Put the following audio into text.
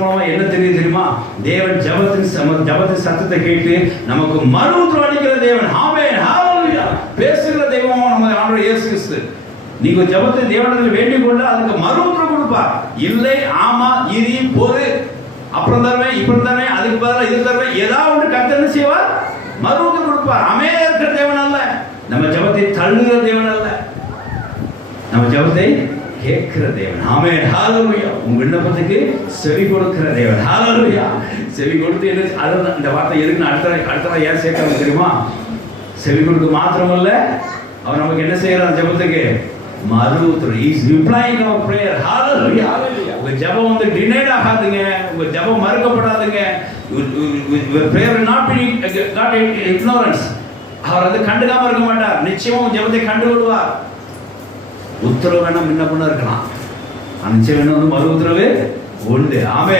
மூலமா என்ன தெரியுமா? தேவன் ஜெபத்தின் சத்தத்தை கேட்டு நமக்கு மறு உத்தரவு அளிக்கிற தேவன். ஆமென், ஹalleluya. பேசுகிற தெய்வம் நம்ம ஆண்டவர் இயேசு கிறிஸ்து. நீங்க ஜெபத்தை தேவனிடத்தில் வேண்டிக் கொண்டு அதுக்கு மறு உத்தரவு கொடுப்பார். இல்லை, ஆமா, இரி, பொறு, அப்புறம் தருவேன், இப்படி தருவேன், அதுக்கு பதிலாக இது தருவேன், ஏதாவது ஒன்று கர்த்தர் என்ன செய்வார்? மறு உத்தரவு கொடுப்பார். அமைதியா இருக்கிற தேவன் அல்ல, நம்ம ஜெபத்தை தள்ளுகிற தேவன் அல்ல, நம்ம ஜெபத்தை கேட்கிற தேவன். ஆமென், ஹalleluya. உங்க விண்ணப்பத்துக்கு செவி கொடுக்கிற தேவன். ஹalleluya. செவி கொடுத்து என்ன, அதுதான் இந்த வார்த்தை எதுக்கு அடுத்த ஏன் சேர்க்கணும் தெரியுமா? செவி கொடுக்க மாத்திரமல்ல, அவர் நமக்கு என்ன செய்யறார்? ஜெபத்துக்கு மறு உத்தரவு. He is replying our prayer. Hallelujah. உங்க ஜெபம் வந்து டினைட் ஆகாதுங்க, உங்க ஜெபம் மறுக்கப்படாதுங்க. Your prayer will not be got ignorance. அவர் அதை கண்டுக்காம இருக்க மாட்டார். நிச்சயமா உங்க ஜெபத்தை கண்டுகொள்வார். உத்தரவு வேணா முன்ன பண்ண இருக்கலாம், நிச்சயம் வேணும் மறு உத்தரவு உண்டு. ஆமென்.